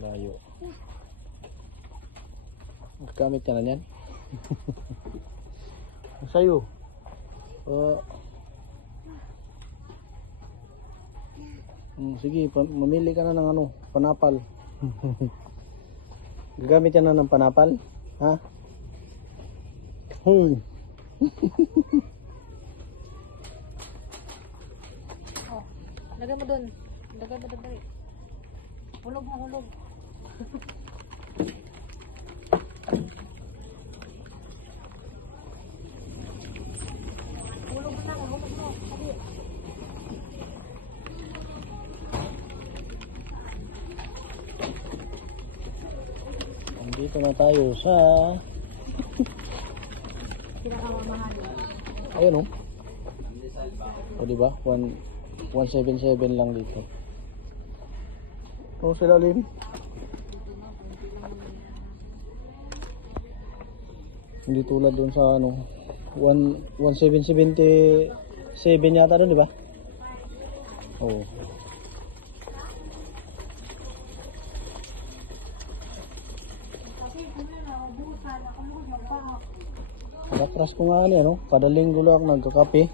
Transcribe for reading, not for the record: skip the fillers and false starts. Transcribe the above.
Malayo. Gamit ka na yan. Sa'yo. Sige, mamili ka na ng ano, panapal. Gagamit ka na ng panapal? Ha? Hoy. Oh, lagay mo dun. Lagay mo dun. Hulog mo, hulog. Hulog mo na, hulog mo. Sabi. Dito na tayo sa Pinakamamahal. ayun o diba 177 lang dito. Oh, sila Lim. Hindi tulad dun sa ano 1777 yata dun, diba? Oh. Nakatras ko nga ano, kada linggo lang nagkakape.